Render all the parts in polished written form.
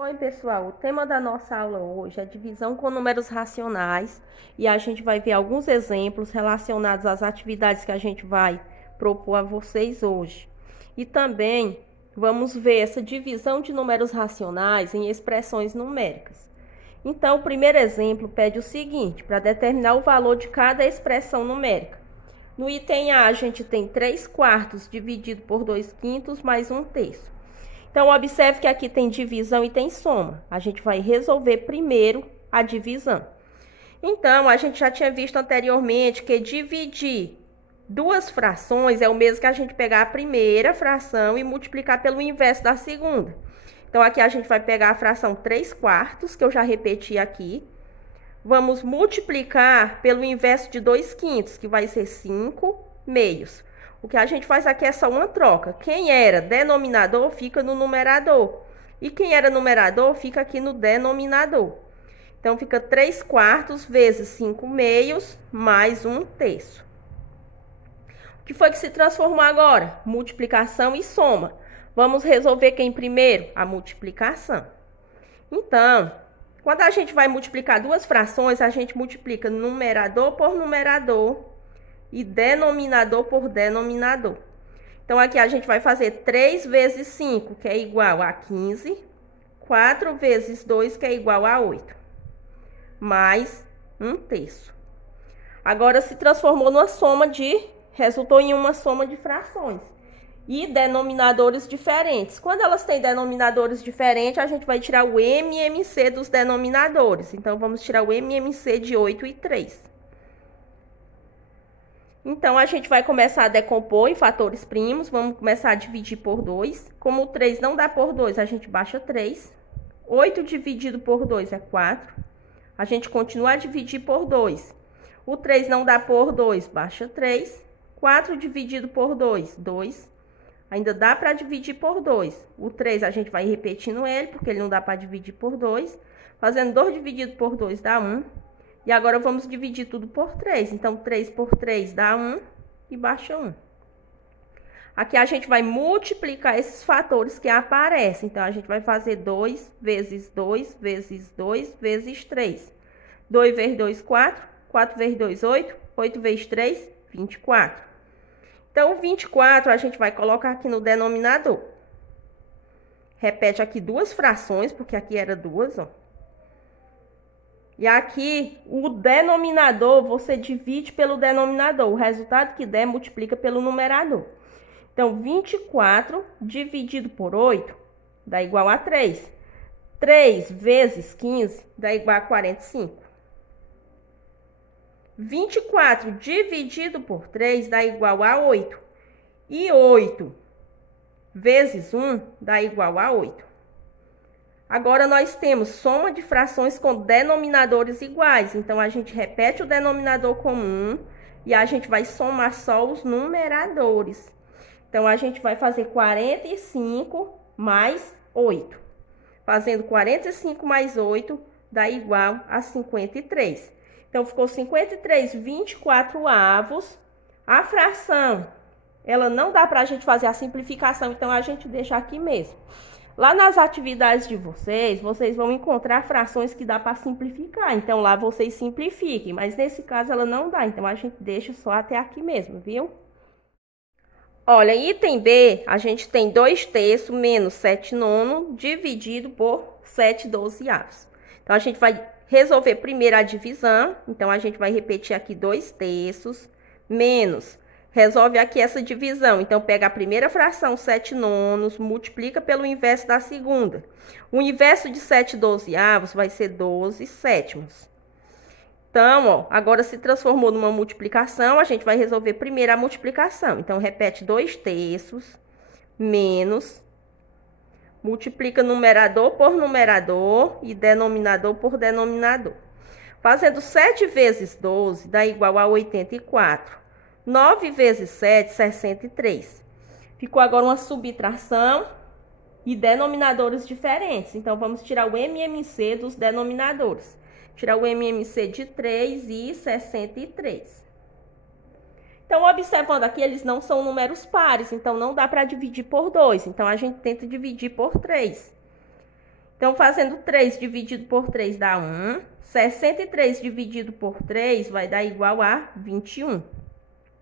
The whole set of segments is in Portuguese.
Oi, pessoal. O tema da nossa aula hoje é divisão com números racionais e a gente vai ver alguns exemplos relacionados às atividades que a gente vai propor a vocês hoje. E também vamos ver essa divisão de números racionais em expressões numéricas. Então, o primeiro exemplo pede o seguinte, para determinar o valor de cada expressão numérica. No item A, a gente tem 3/4 dividido por 2/5 mais 1/3. Então, observe que aqui tem divisão e tem soma. A gente vai resolver primeiro a divisão. Então, a gente já tinha visto anteriormente que dividir duas frações é o mesmo que a gente pegar a primeira fração e multiplicar pelo inverso da segunda. Então, aqui a gente vai pegar a fração 3/4, que eu já repeti aqui. Vamos multiplicar pelo inverso de 2/5, que vai ser 5/meios. O que a gente faz aqui é só uma troca. Quem era denominador fica no numerador. E quem era numerador fica aqui no denominador. Então, fica 3/4 vezes 5/meios mais 1/3. O que foi que se transformou agora? Multiplicação e soma. Vamos resolver quem primeiro? A multiplicação. Então, quando a gente vai multiplicar duas frações, a gente multiplica numerador por numerador e denominador por denominador. Então, aqui a gente vai fazer 3 vezes 5, que é igual a 15. 4 vezes 2, que é igual a 8. Mais 1/3. Agora, se transformou numa soma resultou em uma soma de frações. E denominadores diferentes. Quando elas têm denominadores diferentes, a gente vai tirar o MMC dos denominadores. Então, vamos tirar o MMC de 8 e 3. Então, a gente vai começar a decompor em fatores primos. Vamos começar a dividir por 2. Como o 3 não dá por 2, a gente baixa 3. 8 dividido por 2 é 4. A gente continua a dividir por 2. O 3 não dá por 2, baixa 3. 4 dividido por 2, 2. Ainda dá para dividir por 2. O 3 a gente vai repetindo ele, porque ele não dá para dividir por 2. Fazendo 2 dividido por 2 dá 1. E agora vamos dividir tudo por 3. Então, 3 por 3 dá 1 e baixa 1. Aqui a gente vai multiplicar esses fatores que aparecem. Então, a gente vai fazer 2 vezes 2 vezes 2 vezes 3. 2 vezes 2, 4. 4 vezes 2, 8. 8 vezes 3, 24. Então, 24 a gente vai colocar aqui no denominador. Repete aqui duas frações, porque aqui era duas, ó. E aqui, o denominador, você divide pelo denominador. O resultado que der, multiplica pelo numerador. Então, 24 dividido por 8 dá igual a 3. 3 vezes 15 dá igual a 45. 24 dividido por 3 dá igual a 8. E 8 vezes 1 dá igual a 8. Agora, nós temos soma de frações com denominadores iguais. Então, a gente repete o denominador comum e a gente vai somar só os numeradores. Então, a gente vai fazer 45 mais 8. Fazendo 45 mais 8 dá igual a 53. Então, ficou 53 24avos. A fração, ela não dá para a gente fazer a simplificação, então a gente deixa aqui mesmo. Lá nas atividades de vocês vão encontrar frações que dá para simplificar. Então, lá vocês simplifiquem, mas nesse caso ela não dá. Então, a gente deixa só até aqui mesmo, viu? Olha, item B, a gente tem 2/3 menos 7/9 dividido por 7/12. Então, a gente vai resolver primeiro a divisão. Então, a gente vai repetir aqui 2/3 menos. Resolve aqui essa divisão. Então, pega a primeira fração, 7/9, multiplica pelo inverso da segunda. O inverso de 7/12 vai ser 12/7. Então, ó, agora se transformou numa multiplicação, a gente vai resolver primeiro a multiplicação. Então, repete 2/3 menos, multiplica numerador por numerador e denominador por denominador. Fazendo 7 vezes 12 dá igual a 84. 9 vezes 7, 63. Ficou agora uma subtração e denominadores diferentes. Então, vamos tirar o MMC dos denominadores. Tirar o MMC de 3 e 63. Então, observando aqui, eles não são números pares. Então, não dá para dividir por 2. Então, a gente tenta dividir por 3. Então, fazendo 3 dividido por 3 dá 1. 63 dividido por 3 vai dar igual a 21.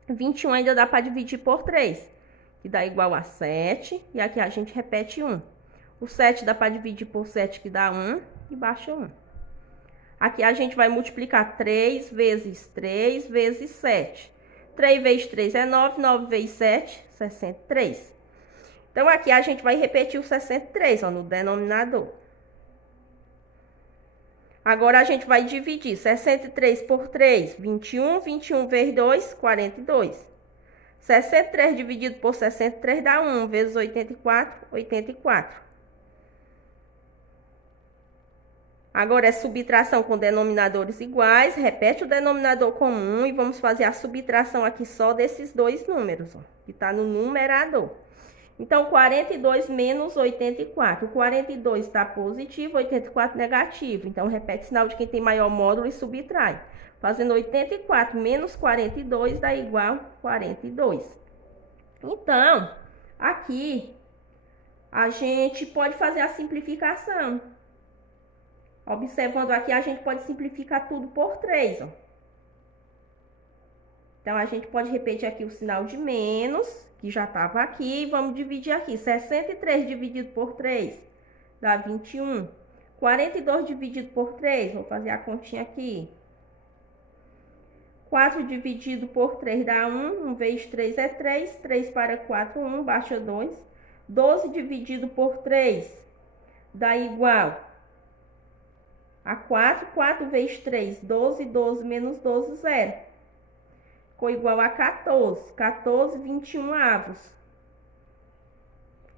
21 ainda dá para dividir por 3, que dá igual a 7. E aqui a gente repete 1. O 7 dá para dividir por 7, que dá 1, e baixa 1. Aqui a gente vai multiplicar 3 vezes 3 vezes 7. 3 vezes 3 é 9, 9 vezes 7, 63. Então, aqui a gente vai repetir o 63, ó, no denominador. Agora, a gente vai dividir 63 por 3, 21. 21 vezes 2, 42. 63 dividido por 63 dá 1, vezes 84, 84. Agora, é subtração com denominadores iguais. Repete o denominador comum e vamos fazer a subtração aqui só desses dois números, ó, que está no numerador. Então, 42 menos 84. O 42 está positivo, 84 negativo. Então, repete o sinal de quem tem maior módulo e subtrai. Fazendo 84 menos 42 dá igual a 42. Então, aqui, a gente pode fazer a simplificação. Observando aqui, a gente pode simplificar tudo por 3, ó. Então, a gente pode repetir aqui o sinal de menos, que já estava aqui, e vamos dividir aqui. 63 dividido por 3 dá 21. 42 dividido por 3, vou fazer a continha aqui. 4 dividido por 3 dá 1. 1 vezes 3 é 3. 3 para 4, 1, baixa 2. 12 dividido por 3 dá igual a 4. 4 vezes 3, 12. 12 menos 12, 0. Ficou igual a 14. 14, 21 avos.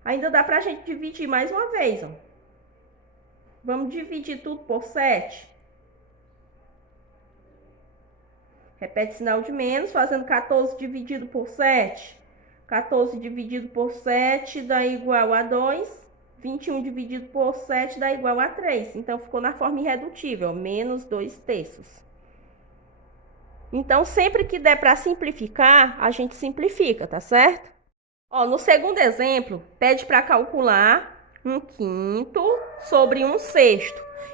Ainda dá pra gente dividir mais uma vez, ó. Vamos dividir tudo por 7. Repete sinal de menos, fazendo 14 dividido por 7. 14 dividido por 7 dá igual a 2. 21 dividido por 7 dá igual a 3. Então, ficou na forma irredutível, menos 2/3. Então, sempre que der para simplificar, a gente simplifica, tá certo? Ó, no segundo exemplo, pede para calcular 1/5 sobre 1/6.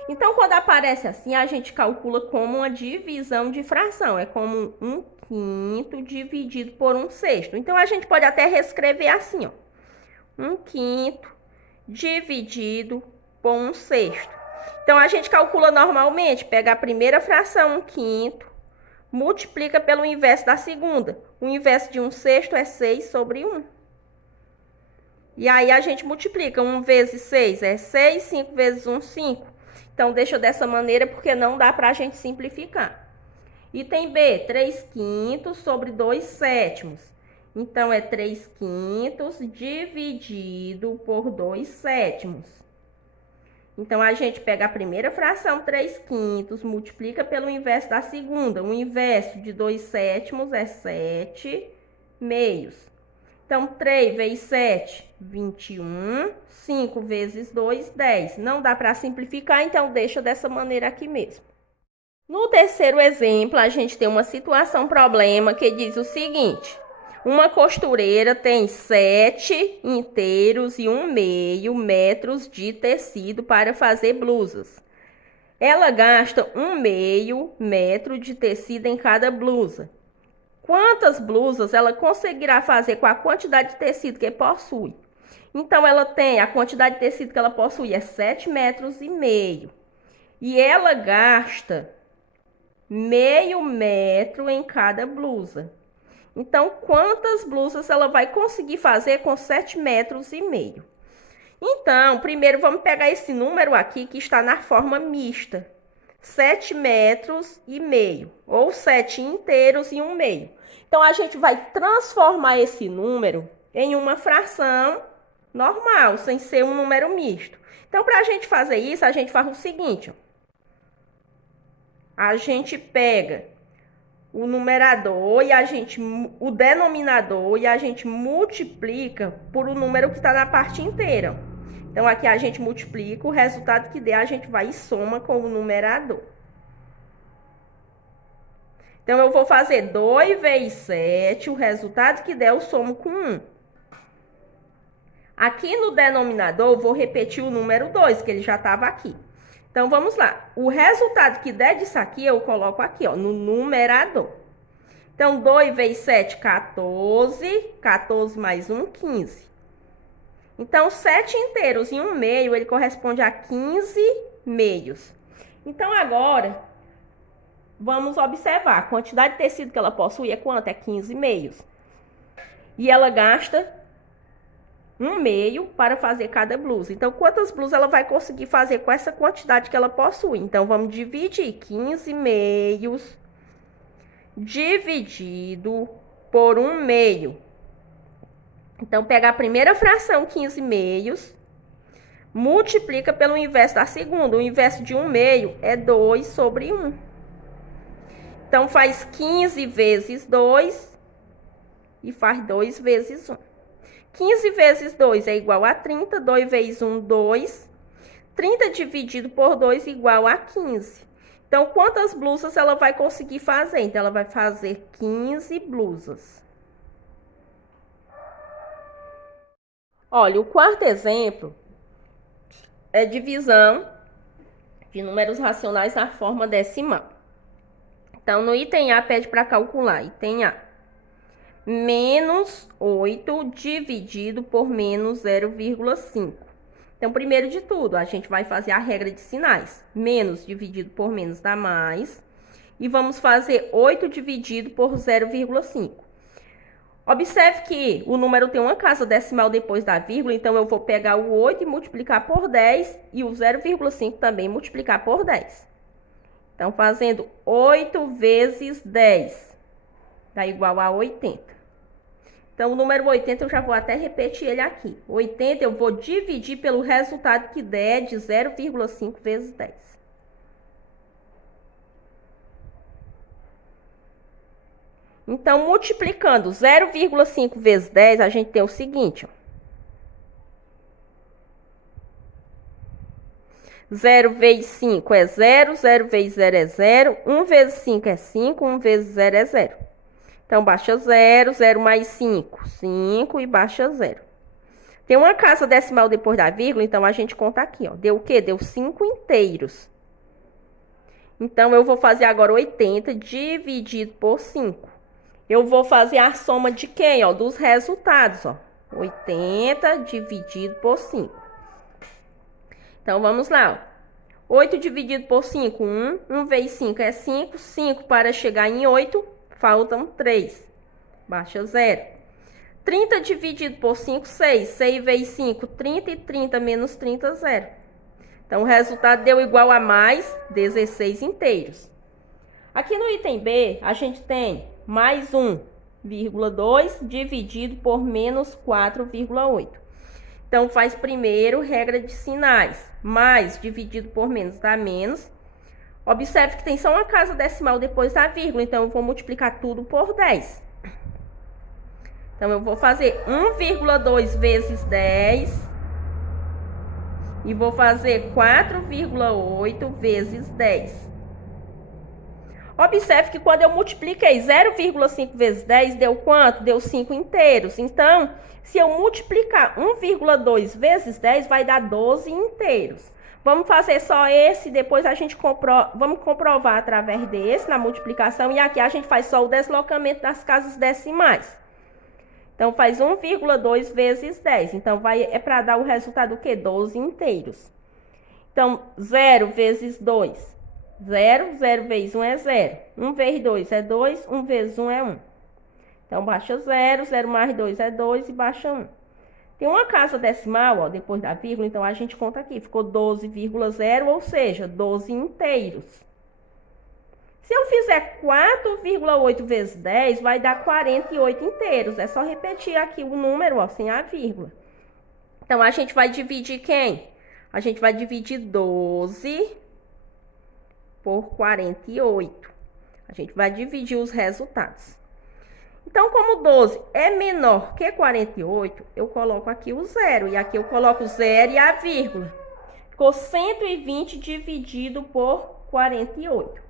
Então, quando aparece assim, a gente calcula como uma divisão de fração. É como 1/5 dividido por 1/6. Então, a gente pode até reescrever assim, ó. 1/5 dividido por 1/6. Então, a gente calcula normalmente, pega a primeira fração, 1/5, multiplica pelo inverso da segunda. O inverso de 1/6 é 6 sobre 1. E aí, a gente multiplica. 1 vezes 6 é 6, 5 vezes 1, 5. Então, deixa dessa maneira, porque não dá para a gente simplificar. Item B, 3/5 sobre 2/7. Então, é 3/5 dividido por 2/7. Então, a gente pega a primeira fração, 3/5, multiplica pelo inverso da segunda. O inverso de 2/7 é 7/2. Então, 3 vezes 7, 21. 5 vezes 2, 10. Não dá para simplificar, então deixa dessa maneira aqui mesmo. No terceiro exemplo, a gente tem uma situação problema que diz o seguinte. Uma costureira tem 7 inteiros e 1/2 metros de tecido para fazer blusas. Ela gasta 1/2 metro de tecido em cada blusa. Quantas blusas ela conseguirá fazer com a quantidade de tecido que possui? Então, ela tem a quantidade de tecido que ela possui é 7,5 metros. E ela gasta 0,5 metro em cada blusa. Então, quantas blusas ela vai conseguir fazer com 7,5 metros? Então, primeiro vamos pegar esse número aqui que está na forma mista. 7,5 metros, ou 7 inteiros e 1/2. Então, a gente vai transformar esse número em uma fração normal, sem ser um número misto. Então, para a gente fazer isso, a gente faz o seguinte, ó. A gente pega o numerador e o denominador e a gente multiplica por o número que está na parte inteira. Então, aqui a gente multiplica, o resultado que der a gente vai e soma com o numerador. Então, eu vou fazer 2 vezes 7, o resultado que der eu somo com 1. Aqui no denominador, eu vou repetir o número 2, que ele já estava aqui. Então, vamos lá. O resultado que der disso aqui, eu coloco aqui, ó, no numerador. Então, 2 vezes 7, 14. 14 mais 1, 15. Então, 7 inteiros e 1 meio, ele corresponde a 15 meios. Então, agora, vamos observar. A quantidade de tecido que ela possui é quanto? É 15 meios. E ela gasta 1 meio para fazer cada blusa. Então, quantas blusas ela vai conseguir fazer com essa quantidade que ela possui? Então, vamos dividir 15 meios dividido por 1 meio. Então, pega a primeira fração, 15 meios, multiplica pelo inverso da segunda. O inverso de 1 meio é 2 sobre 1. Então, faz 15 vezes 2 e faz 2 vezes 1. 15 vezes 2 é igual a 30, 2 vezes 1, 2. 30 dividido por 2 é igual a 15. Então, quantas blusas ela vai conseguir fazer? Então, ela vai fazer 15 blusas. Olha, o quarto exemplo é divisão de números racionais na forma decimal. Então, no item A, pede para calcular. Item A. Menos 8 dividido por menos 0,5. Então, primeiro de tudo, a gente vai fazer a regra de sinais. Menos dividido por menos dá mais. E vamos fazer 8 dividido por 0,5. Observe que o número tem uma casa decimal depois da vírgula, então eu vou pegar o 8 e multiplicar por 10 e o 0,5 também multiplicar por 10. Então, fazendo 8 vezes 10 dá igual a 80. Então, o número 80 eu já vou até repetir ele aqui. 80 eu vou dividir pelo resultado que der de 0,5 vezes 10. Então, multiplicando 0,5 vezes 10, a gente tem o seguinte, ó. 0 vezes 5 é 0, 0 vezes 0 é 0, 1 vezes 5 é 5, 1 vezes 0 é 0. Então, baixa 0, 0 mais 5, 5 e baixa 0. Tem uma casa decimal depois da vírgula, então a gente conta aqui, ó. Deu o quê? Deu 5 inteiros. Então, eu vou fazer agora 80 dividido por 5. Eu vou fazer a soma de quem? Ó, dos resultados, ó. 80 dividido por 5. Então, vamos lá, ó. 8 dividido por 5, 1. 1 vezes 5 é 5. 5 para chegar em 8, faltam 3. Baixa 0. 30 dividido por 5, 6. 6 vezes 5, 30 e 30 menos 30, 0. Então, o resultado deu igual a mais 16 inteiros. Aqui no item B, a gente tem mais 1,2 dividido por menos 4,8. Então, faz primeiro regra de sinais. Mais dividido por menos dá menos. Observe que tem só uma casa decimal depois da vírgula, então eu vou multiplicar tudo por 10. Então, eu vou fazer 1,2 vezes 10 e vou fazer 4,8 vezes 10. Observe que quando eu multipliquei 0,5 vezes 10, deu quanto? Deu 5 inteiros. Então, se eu multiplicar 1,2 vezes 10, vai dar 12 inteiros. Vamos fazer só esse, depois a gente vamos comprovar através desse, na multiplicação, e aqui a gente faz só o deslocamento das casas decimais. Então, faz 1,2 vezes 10. Então, é para dar o resultado o quê? 12 inteiros. Então, 0 vezes 2. 0, 0 vezes 1 é 0. 1 vezes 2 é 2, 1 vezes 1 é 1. Então, baixa 0, 0 mais 2 é 2 e baixa 1. Tem uma casa decimal, ó, depois da vírgula, então a gente conta aqui. Ficou 12,0, ou seja, 12 inteiros. Se eu fizer 4,8 vezes 10, vai dar 48 inteiros. É só repetir aqui o número, ó, sem a vírgula. Então, a gente vai dividir quem? A gente vai dividir 12 por 48. A gente vai dividir os resultados. Então, como 12 é menor que 48, eu coloco aqui o 0. E aqui eu coloco o 0 e a vírgula. Ficou 120 dividido por 48.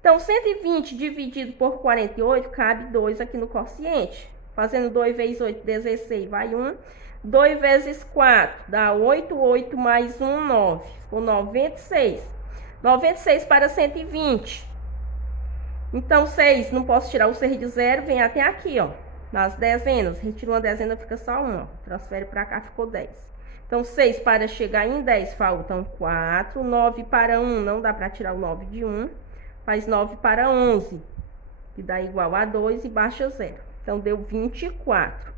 Então, 120 dividido por 48, cabe 2 aqui no quociente. Fazendo 2 vezes 8, 16, vai 1. 2 vezes 4, dá 8, 8 mais 1, 9. Ficou 96. 96 para 120. Então, 6, não posso tirar o 6 de 0, vem até aqui, ó. Nas dezenas, retira uma dezena, fica só 1, ó. Transfere para cá, ficou 10. Então, 6 para chegar em 10, faltam 4. 9 para 1, não dá para tirar o 9 de 1. Faz 9 para 11, que dá igual a 2 e baixa 0. Então, deu 24.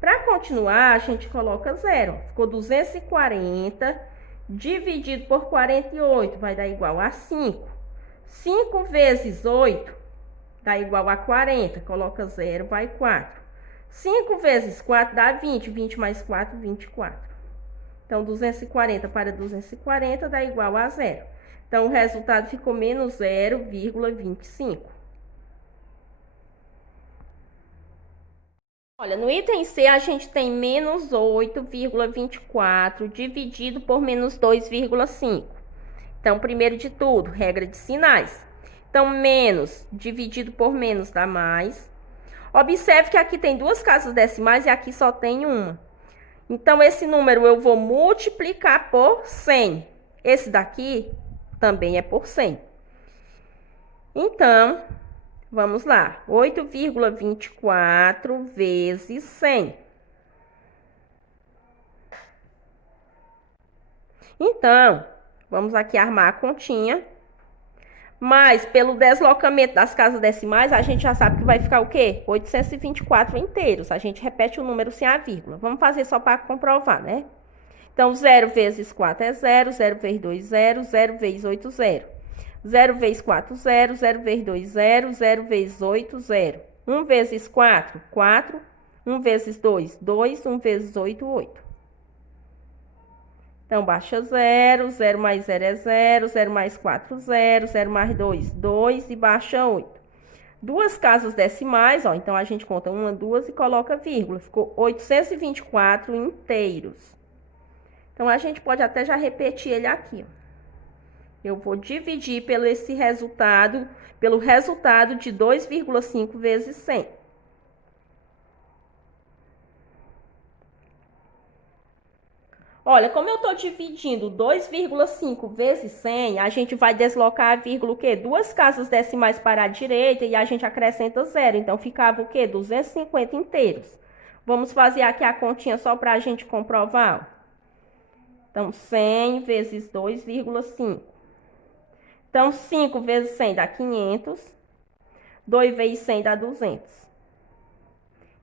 Para continuar, a gente coloca 0. Ficou 240 dividido por 48, vai dar igual a 5. 5 vezes 8 dá igual a 40. Coloca 0, vai 4. 5 vezes 4 dá 20. 20 mais 4, 24. Então, 240 para 240 dá igual a 0. Então, o resultado ficou menos 0,25. Olha, no item C, a gente tem menos 8,24 dividido por menos 2,5. Então, primeiro de tudo, regra de sinais. Então, menos dividido por menos dá mais. Observe que aqui tem duas casas decimais e aqui só tem uma. Então, esse número eu vou multiplicar por 100. Esse daqui também é por 100. Então, vamos lá. 8,24 vezes 100. Então, vamos aqui armar a continha. Mas, pelo deslocamento das casas decimais, a gente já sabe que vai ficar o quê? 824 inteiros. A gente repete o número sem a vírgula. Vamos fazer só para comprovar, né? Então, 0 vezes 4 é 0, 0 vezes 2, 0, 0 vezes 8, 0. 0 vezes 4, 0, 0 vezes 2, 0, 0 vezes 8, 0. 1 vezes 4, 4. 1 vezes 2, 2. 1 vezes 8, 8. Então, baixa 0, 0 mais 0 é 0, 0 mais 4, 0, 0 mais 2, 2 e baixa 8. Duas casas decimais, ó, então a gente conta 1, 2 e coloca vírgula. Ficou 824 inteiros. Então, a gente pode até já repetir ele aqui, ó. Eu vou dividir pelo resultado de 2,5 vezes 100. Olha, como eu estou dividindo 2,5 vezes 100, a gente vai deslocar a vírgula o quê? Duas casas decimais para a direita e a gente acrescenta 0. Então, ficava o quê? 250 inteiros. Vamos fazer aqui a continha só para a gente comprovar. Então, 100 vezes 2,5. Então, 5 vezes 100 dá 500. 2 vezes 100 dá 200.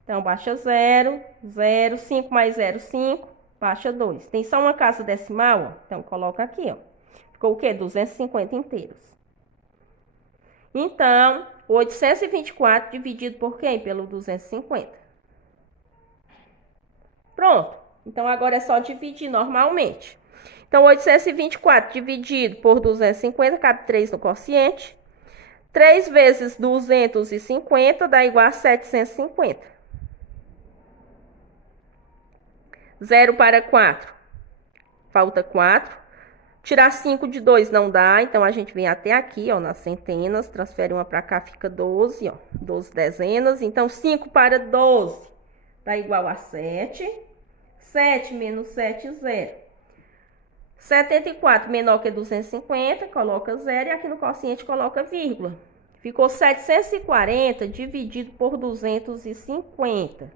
Então, baixa 0, 0, 5 mais 0, 5. Baixa 2. Tem só uma casa decimal, ó. Então, coloca aqui, ó. Ficou o quê? 250 inteiros. Então, 824 dividido por quem? Pelo 250. Pronto. Então, agora é só dividir normalmente. Então, 824 dividido por 250, cabe 3 no quociente. 3 vezes 250 dá igual a 750. 0 para 4, falta 4. Tirar 5 de 2 não dá, então a gente vem até aqui, ó, nas centenas, transfere uma para cá, fica 12, ó, 12 dezenas. Então, 5 para 12 dá igual a 7. 7 menos 7, 0. 74 menor que 250, coloca 0 e aqui no quociente coloca vírgula. Ficou 740 dividido por 250.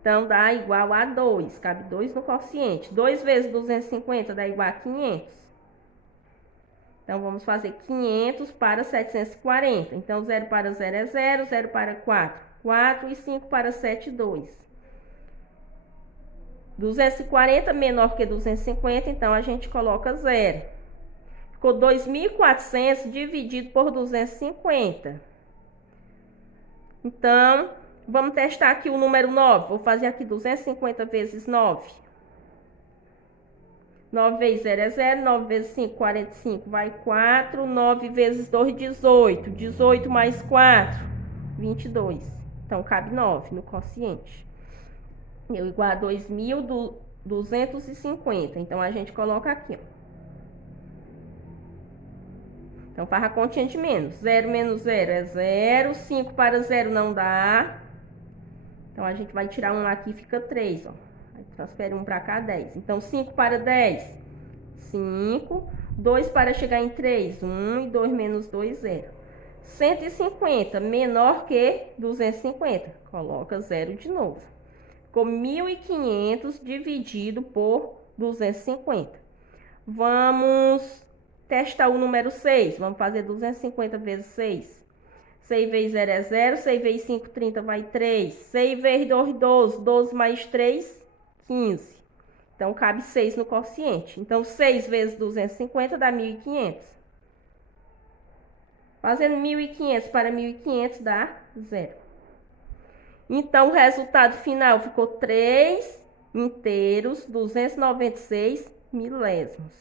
Então, dá igual a 2. Cabe 2 no quociente. 2 vezes 250 dá igual a 500. Então, vamos fazer 500 para 740. Então, 0 para 0 é 0. 0 para 4, 4. E 5 para 7, 2. 240 menor que 250, então, a gente coloca 0. Ficou 2.400 dividido por 250. Então, vamos testar aqui o número 9. Vou fazer aqui 250 vezes 9. 9 vezes 0 é 0. 9 vezes 5, 45. Vai 4. 9 vezes 2, 18. 18 mais 4, 22. Então, cabe 9 no quociente. Deu igual a 2.250. Então, a gente coloca aqui, ó. Então, faz a continha de menos. 0 menos 0 é 0. 5 para 0 não dá. Então, a gente vai tirar um aqui, fica 3, ó. Aí, transfere um para cá, 10. Então, 5 para 10, 5. 2 para chegar em 3, 1 e 2 menos 2, 0. 150 menor que 250. Coloca 0 de novo. Ficou 1.500 dividido por 250. Vamos testar o número 6. Vamos fazer 250 vezes 6. 6 vezes 0 é 0. 6 vezes 5, 30, vai 3. 6 vezes 2, 12. 12 mais 3, 15. Então, cabe 6 no quociente. Então, 6 vezes 250 dá 1.500. Fazendo 1.500 para 1.500 dá 0. Então, o resultado final ficou 3 inteiros, 296 milésimos.